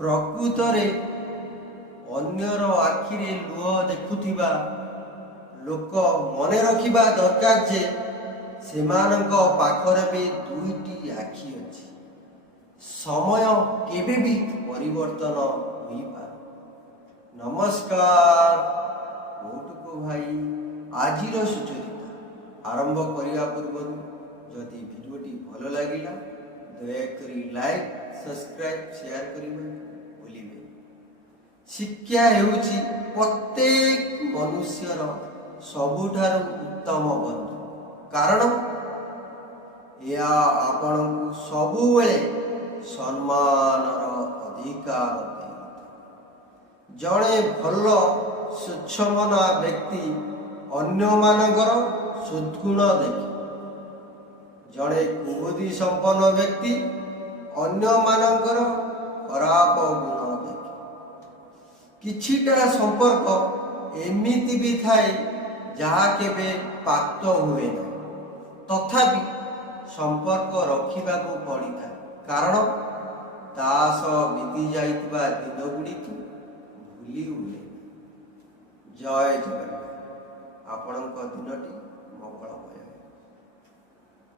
ପ୍ରକୃତରେ ଅନ୍ୟର ଆଖିରେ ଲୁହ ଦେଖୁଥିବା ଲୋକ ମନେ ରଖିବା ଦରକାର ଯେ ସେମାନଙ୍କ ପାଖରେ ବି ଦୁଇଟି ଆଖି ଅଛି। ସମୟ କେବେ ବି ପରିବର୍ତ୍ତନ ହୋଇପାରେ। ନମସ୍କାର, ମୁଁ ଟୁକୁ ଭାଇ। ଆଜିର ସୁଚରିତା ଆରମ୍ଭ କରିବା ପୂର୍ବରୁ ଯଦି ଭିଡ଼ିଓଟି ଭଲ ଲାଗିଲା ଦୟାକରି ଲାଇକ୍, ସବସ୍କ୍ରାଇବ୍, ସେୟାର କରିବା ଭୁଲିବେ। ଶିକ୍ଷା ହେଉଛି ପ୍ରତ୍ୟେକ ମନୁଷ୍ୟର ସବୁଠାରୁ ଉତ୍ତମ ବନ୍ଧୁ, କାରଣ ଏହା ଆପଣଙ୍କୁ ସବୁବେଳେ ସମ୍ମାନର ଅଧିକାର ଦେଇଥାଏ। ଜଣେ ଭଲ ସ୍ୱଚ୍ଛମନା ବ୍ୟକ୍ତି ଅନ୍ୟମାନଙ୍କର ସଦ୍ଗୁଣ ଦେଖେ। ଜଣେ କୁବୁଦ୍ଧି ସମ୍ପନ୍ନ ବ୍ୟକ୍ତି ଅନ୍ୟମାନଙ୍କର ଖରାପ ଗୁଣ ଦେଖେ। କିଛିଟା ସମ୍ପର୍କ ଏମିତି ବି ଥାଏ ଯାହା କେବେ ପ୍ରାପ୍ତ ହୁଏ ନାହିଁ, ତଥାପି ସମ୍ପର୍କ ରଖିବାକୁ ପଡ଼ିଥାଏ, କାରଣ ତା ସହ ବିତି ଯାଇଥିବା ଦିନ ଗୁଡ଼ିକୁ ଭୁଲି ହୁଏ। ଜୟ ଜଗନ୍ନାଥ। ଆପଣଙ୍କ ଦିନଟି ମଙ୍ଗଳମୟ।